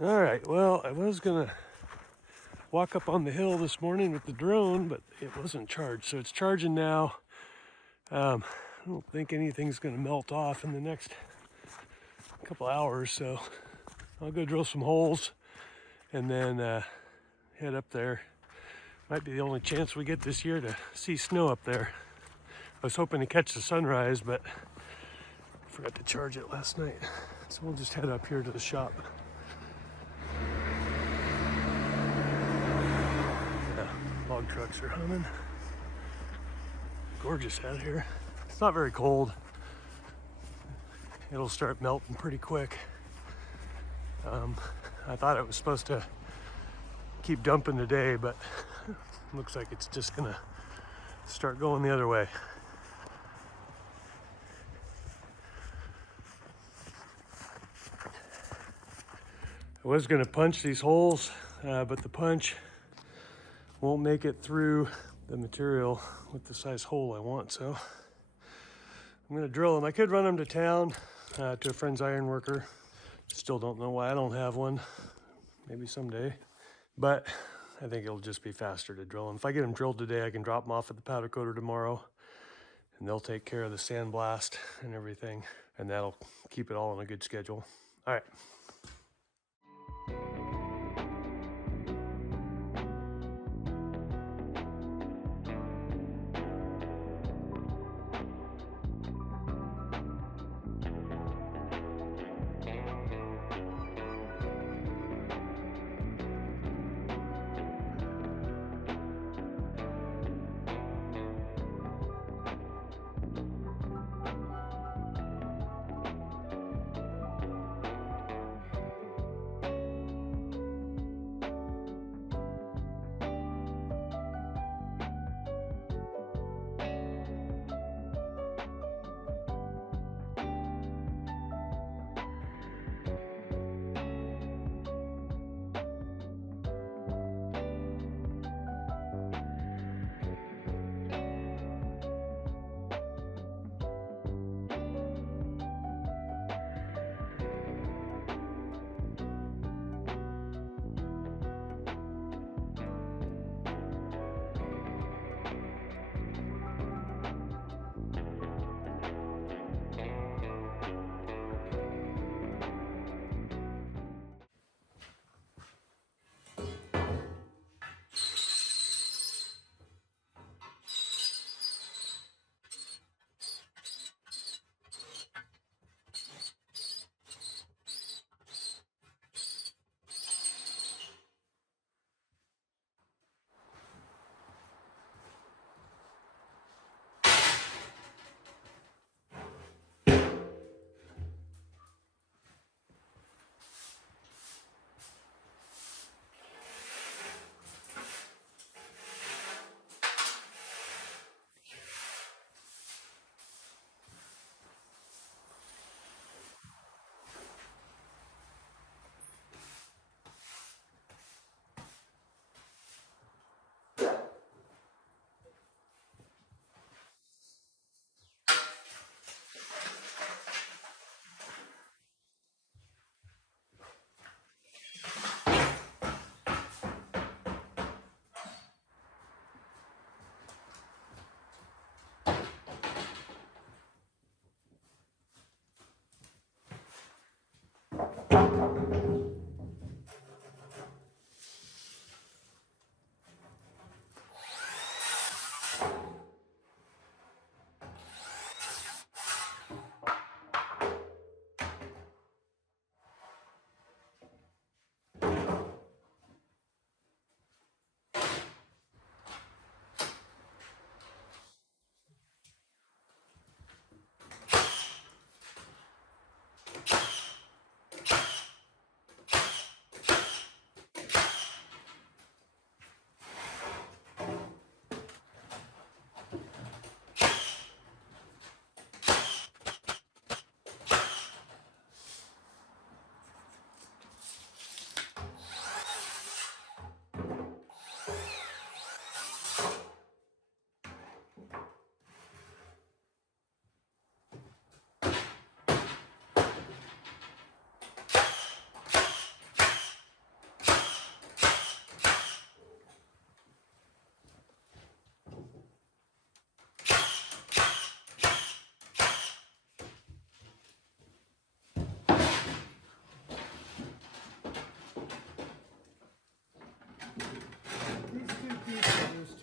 All right, well, I was gonna walk up on the hill this morning with the drone, but it wasn't charged, so it's charging now. I don't think anything's gonna melt off in the next couple hours, so I'll go drill some holes and then head up there. Might be the only chance we get this year to see snow up there. I was hoping to catch the sunrise, but I forgot to charge it last night. So we'll just head up here to the shop. Yeah, log trucks are humming. Gorgeous out here. It's not very cold. It'll start melting pretty quick. I thought it was supposed to keep dumping today, but looks like it's just gonna start going the other way. I was gonna punch these holes, but the punch won't make it through the material with the size hole I want, so I'm gonna drill them. I could run them to town to a friend's iron worker. Still don't know why I don't have one. Maybe someday. But I think it'll just be faster to drill them. If I get them drilled today, I can drop them off at the powder coater tomorrow, and they'll take care of the sandblast and everything, and that'll keep it all on a good schedule. All right.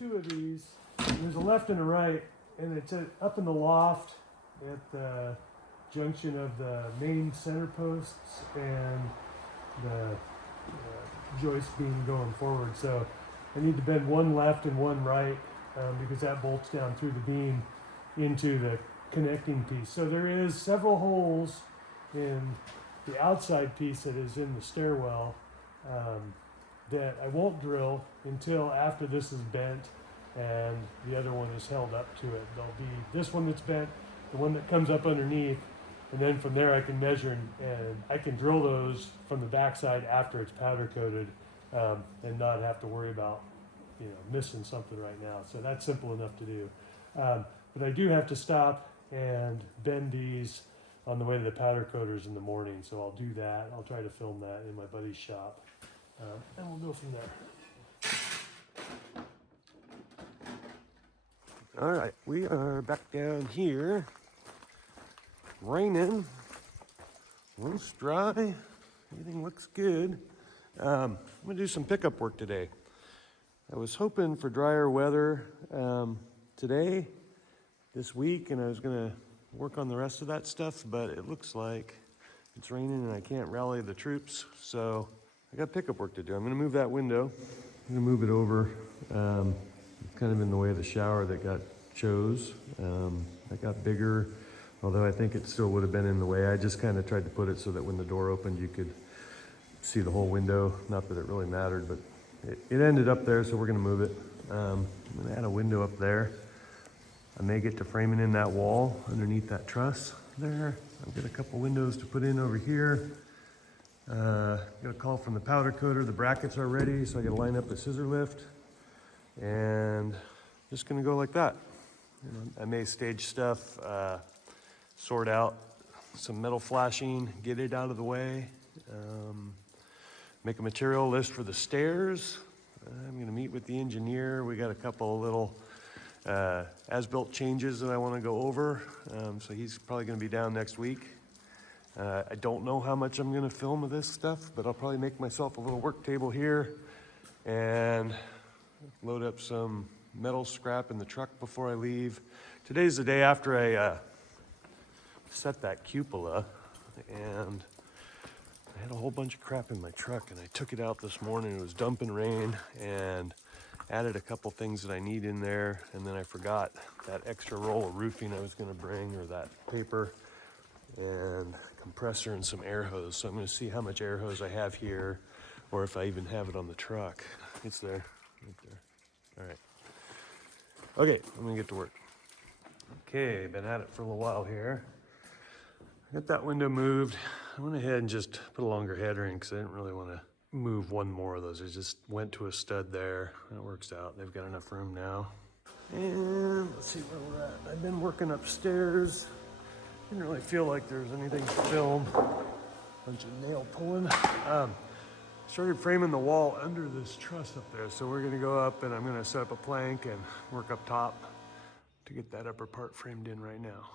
two of these. There's a left and a right, and it's up in the loft at the junction of the main center posts and the joist beam going forward. So I need to bend one left and one right because that bolts down through the beam into the connecting piece. So there is several holes in the outside piece that is in the stairwell that I won't drill until after this is bent and the other one is held up to it. There'll be this one that's bent, the one that comes up underneath, and then from there I can measure and I can drill those from the backside after it's powder coated and not have to worry about missing something right now. So that's simple enough to do. But I do have to stop and bend these on the way to the powder coaters in the morning. So I'll do that. I'll try to film that in my buddy's shop. And we'll go from there. All right, we are back down here. Raining. Looks dry. Everything looks good. I'm gonna do some pickup work today. I was hoping for drier weather today, this week, and I was gonna work on the rest of that stuff, but it looks like it's raining and I can't rally the troops, so I got pickup work to do. I'm gonna move that window. I'm gonna move it over. It's kind of in the way of the shower that got chose. That got bigger, although I think it still would have been in the way. I just kind of tried to put it so that when the door opened, you could see the whole window. Not that it really mattered, but it ended up there, so we're gonna move it. I'm gonna add a window up there. I may get to framing in that wall underneath that truss there. I've got a couple windows to put in over here. Got a call from the powder coater. The brackets are ready, so I gotta line up the scissor lift. And just gonna go like that. I may stage stuff, sort out some metal flashing, get it out of the way. Make a material list for the stairs. I'm gonna meet with the engineer. We got a couple of little as-built changes that I wanna go over. So he's probably gonna be down next week. I don't know how much I'm gonna film of this stuff, but I'll probably make myself a little work table here and load up some metal scrap in the truck before I leave. Today's the day after I set that cupola, and I had a whole bunch of crap in my truck, and I took it out this morning. It was dumping rain, and added a couple things that I need in there, and then I forgot that extra roll of roofing I was gonna bring, or that paper, and compressor and some air hose. So I'm gonna see how much air hose I have here, or if I even have it on the truck. It's there, right there. All right. Okay, I'm gonna get to work. Okay, been at it for a little while here. I got that window moved. I went ahead and just put a longer header in because I didn't really want to move one more of those. I just went to a stud there. That works out. They've got enough room now. And let's see where we're at. I've been working upstairs. Didn't really feel like there was anything to film. Bunch of nail pulling. Started framing the wall under this truss up there. So we're gonna go up and I'm gonna set up a plank and work up top to get that upper part framed in right now.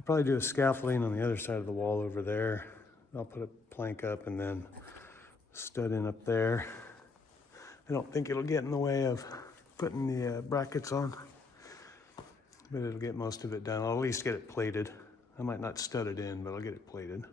I'll probably do a scaffolding on the other side of the wall over there. I'll put a plank up and then stud in up there. I don't think it'll get in the way of putting the brackets on, but it'll get most of it done. I'll at least get it plated. I might not stud it in, but I'll get it plated.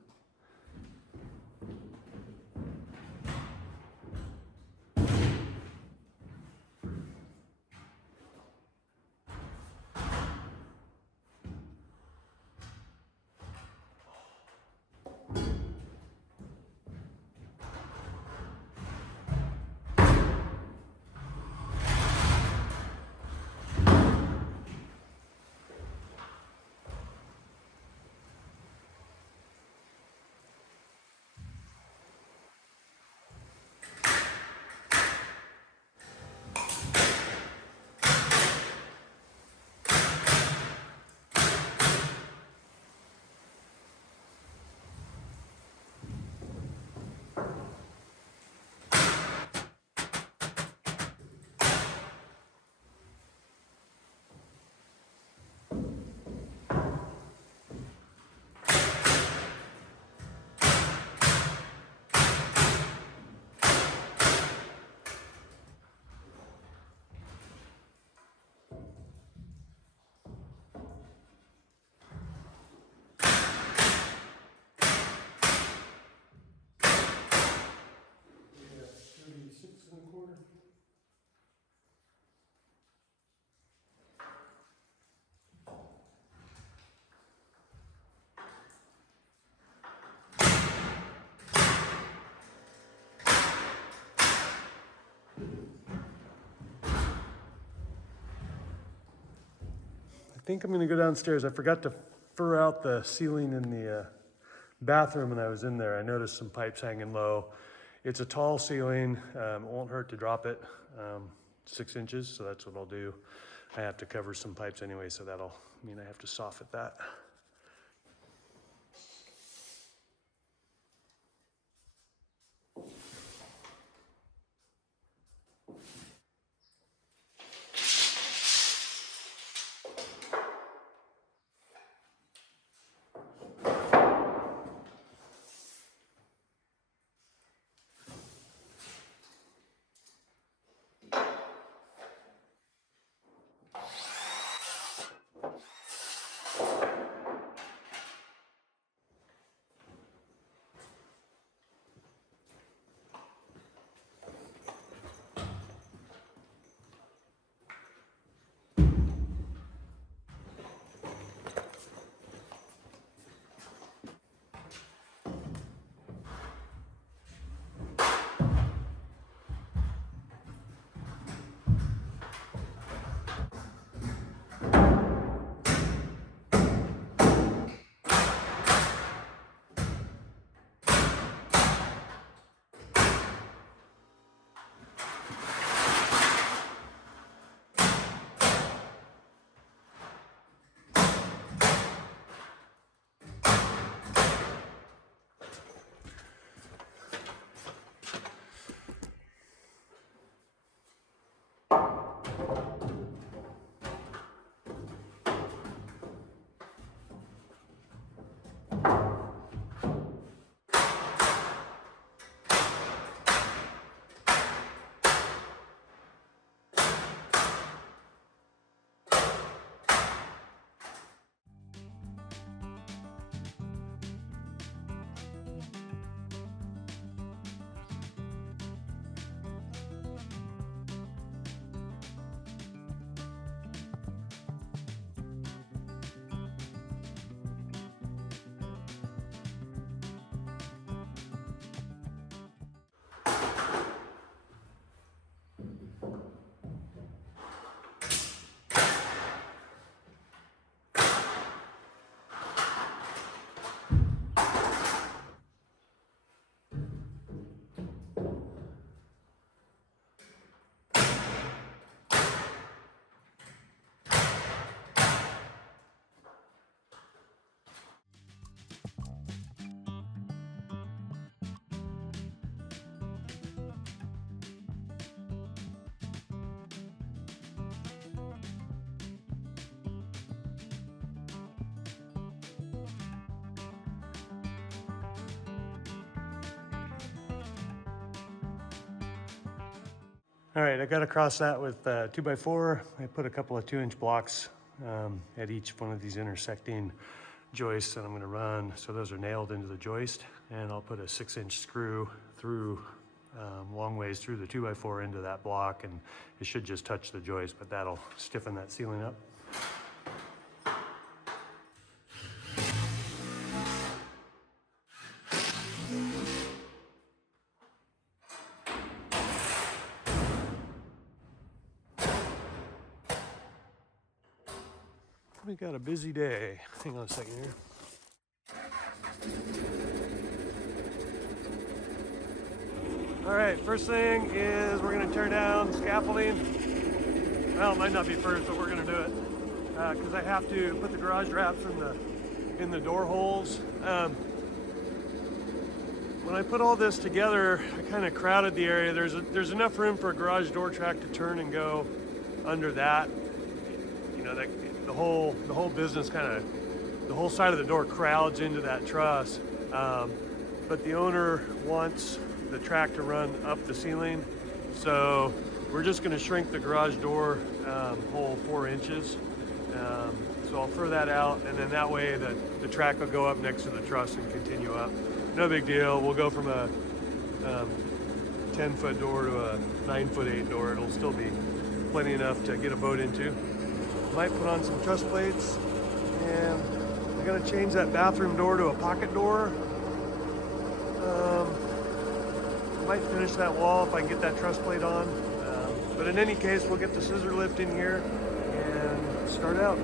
I think I'm gonna go downstairs. I forgot to fur out the ceiling in the bathroom when I was in there. I noticed some pipes hanging low. It's a tall ceiling. It won't hurt to drop it 6 inches, so that's what I'll do. I have to cover some pipes anyway, so that'll mean I have to soffit that. All right, I got across that with 2x4. I put a couple of 2-inch blocks at each one of these intersecting joists that I'm going to run. So those are nailed into the joist, and I'll put a 6-inch screw through long ways through the 2x4 into that block, and it should just touch the joist, but that'll stiffen that ceiling up. We got a busy day. Hang on a second here. All right, first thing is we're gonna tear down scaffolding. Well, it might not be first, but we're gonna do it because I have to put the garage wraps in the door holes. When I put all this together, I kind of crowded the area. There's enough room for a garage door track to turn and go under that. You know, the whole business the whole side of the door crowds into that truss. But the owner wants the track to run up the ceiling, so we're just going to shrink the garage door hole 4 inches. So I'll fur that out, and then that way the track will go up next to the truss and continue up. No big deal. We'll go from a 10-foot door to a 9'8" door. It'll still be plenty enough to get a boat into. Might put on some truss plates, and I'm gonna change that bathroom door to a pocket door. Might finish that wall if I can get that truss plate on. But in any case, we'll get the scissor lift in here and start out.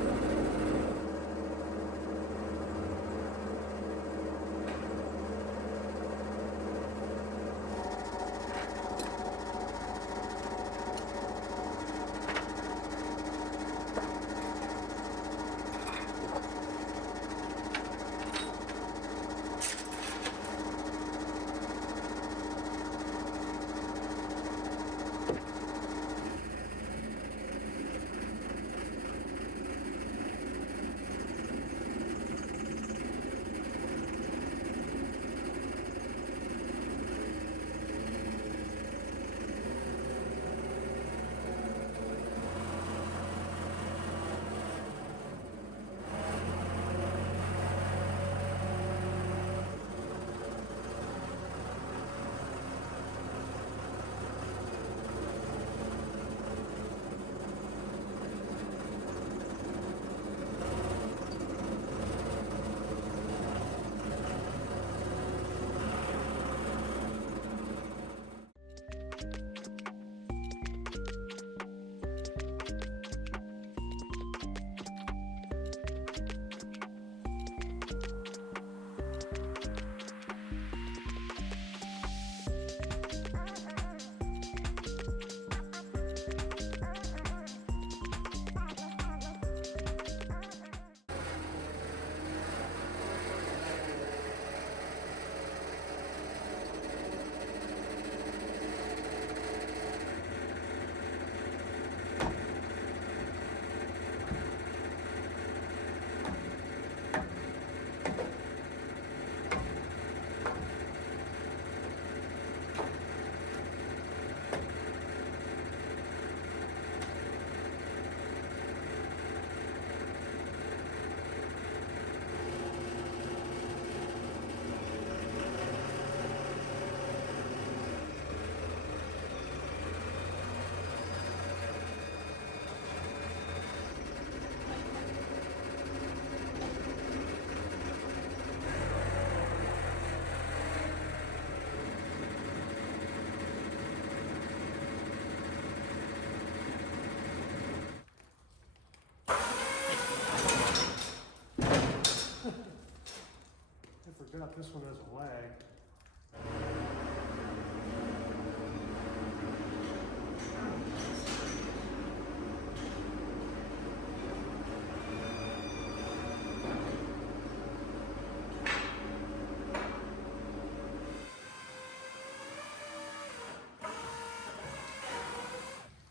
Forgot this one has a lag.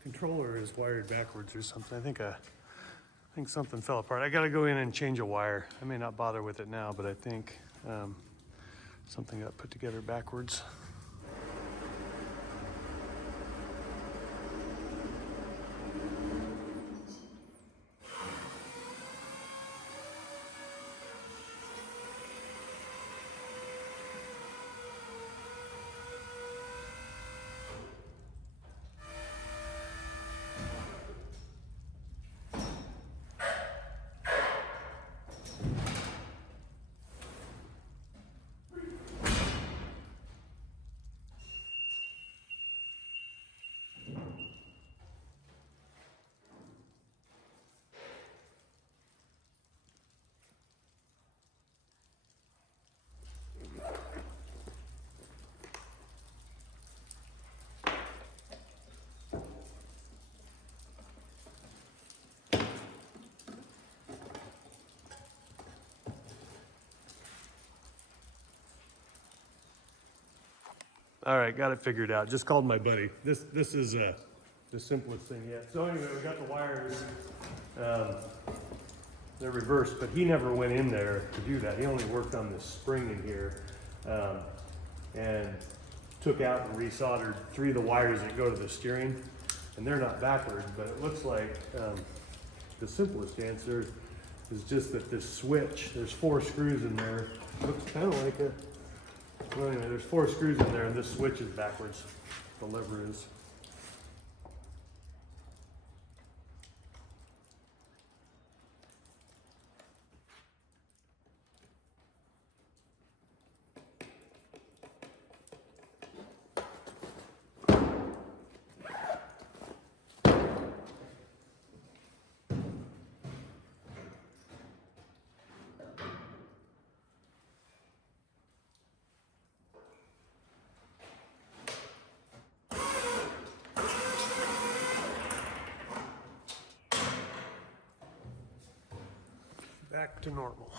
Controller is wired backwards or something. I think something fell apart. I gotta go in and change a wire. I may not bother with it now, but I think something got put together backwards. All right, got it figured out. Just called my buddy. This is the simplest thing yet. So anyway, we got the wires. They're reversed, but he never went in there to do that. He only worked on this spring in here and took out and resoldered 3 of the wires that go to the steering. And they're not backwards, but it looks like the simplest answer is just that this switch, there's 4 screws in there. Looks kind of like a, well anyway, there's 4 screws in there and this switch is backwards. The lever is. Back to normal.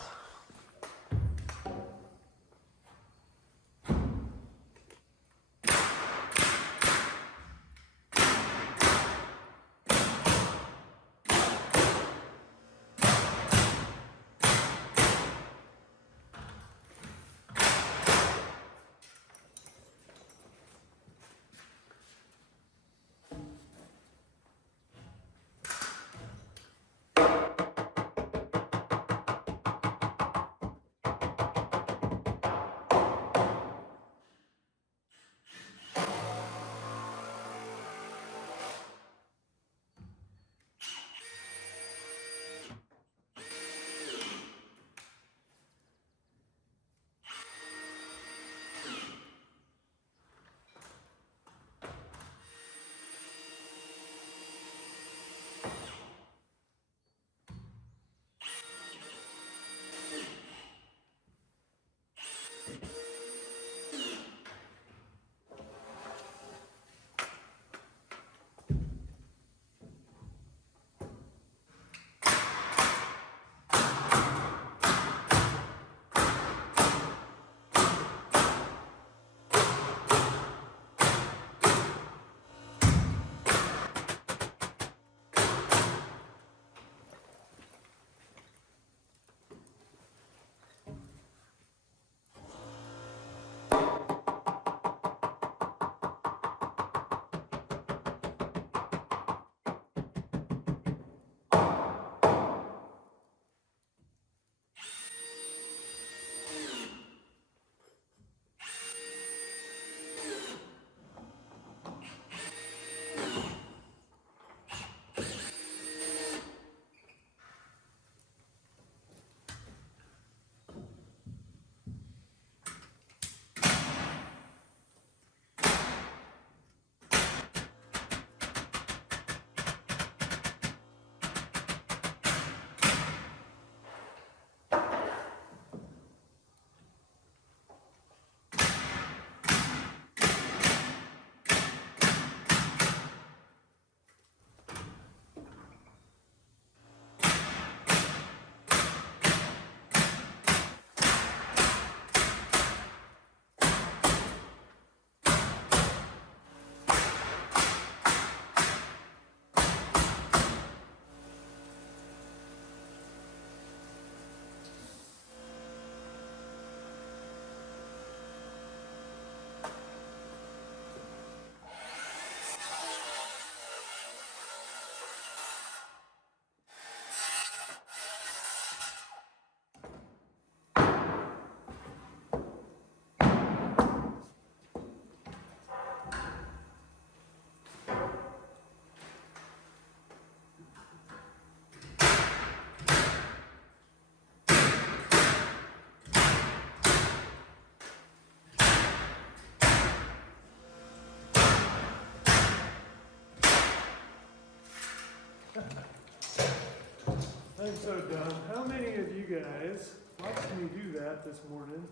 I'm so done. How many of you guys watched me do that this morning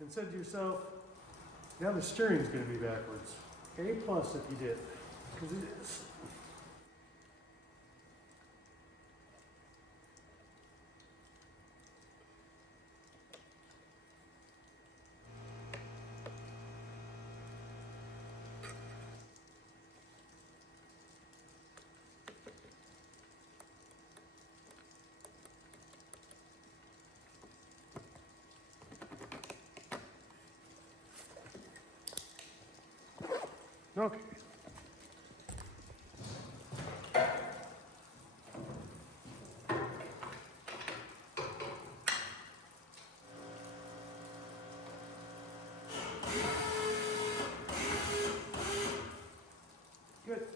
and said to yourself, now the steering's going to be backwards? A plus if you did, because it is. Okay. Good.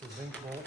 It's a zinc bolt.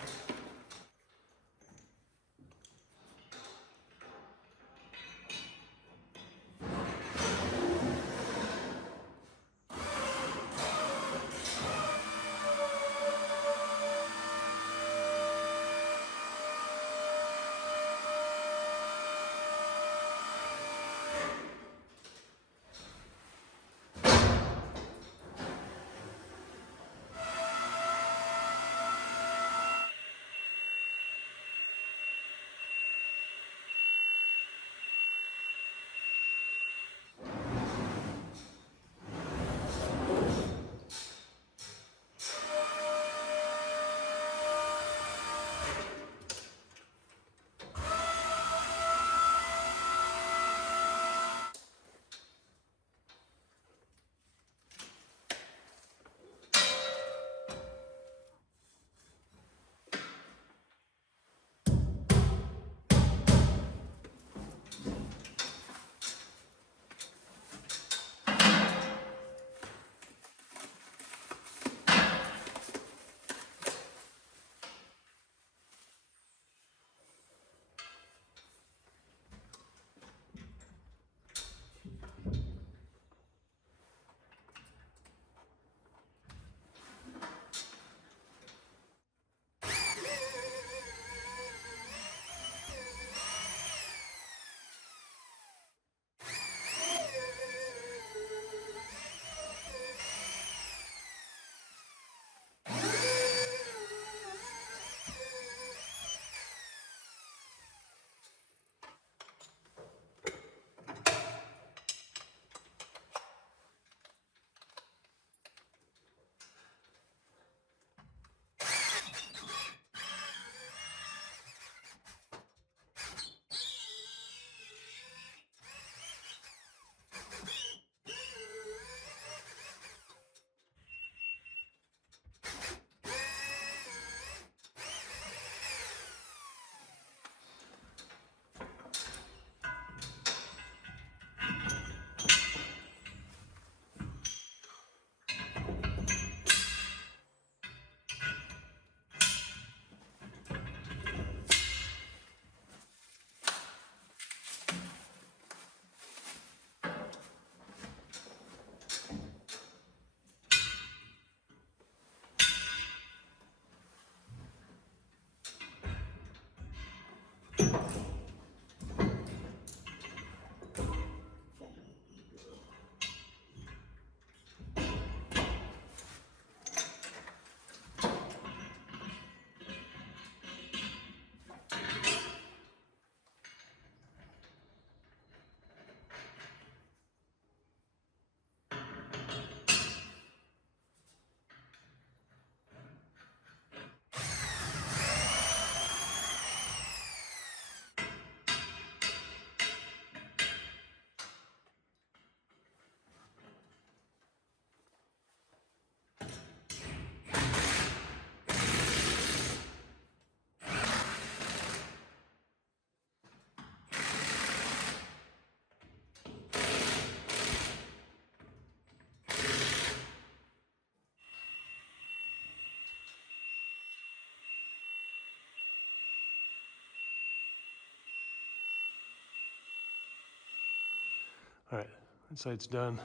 All right, that side's done.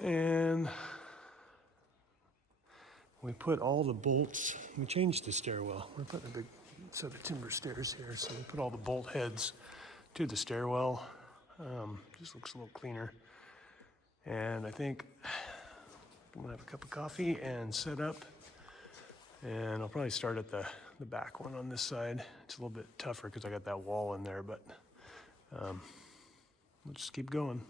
And we put all the bolts, we changed the stairwell. We're putting a big set of timber stairs here, so we put all the bolt heads to the stairwell. Just looks a little cleaner. And I think I'm gonna have a cup of coffee and set up. And I'll probably start at the back one on this side. It's a little bit tougher because I got that wall in there, but we'll just keep going.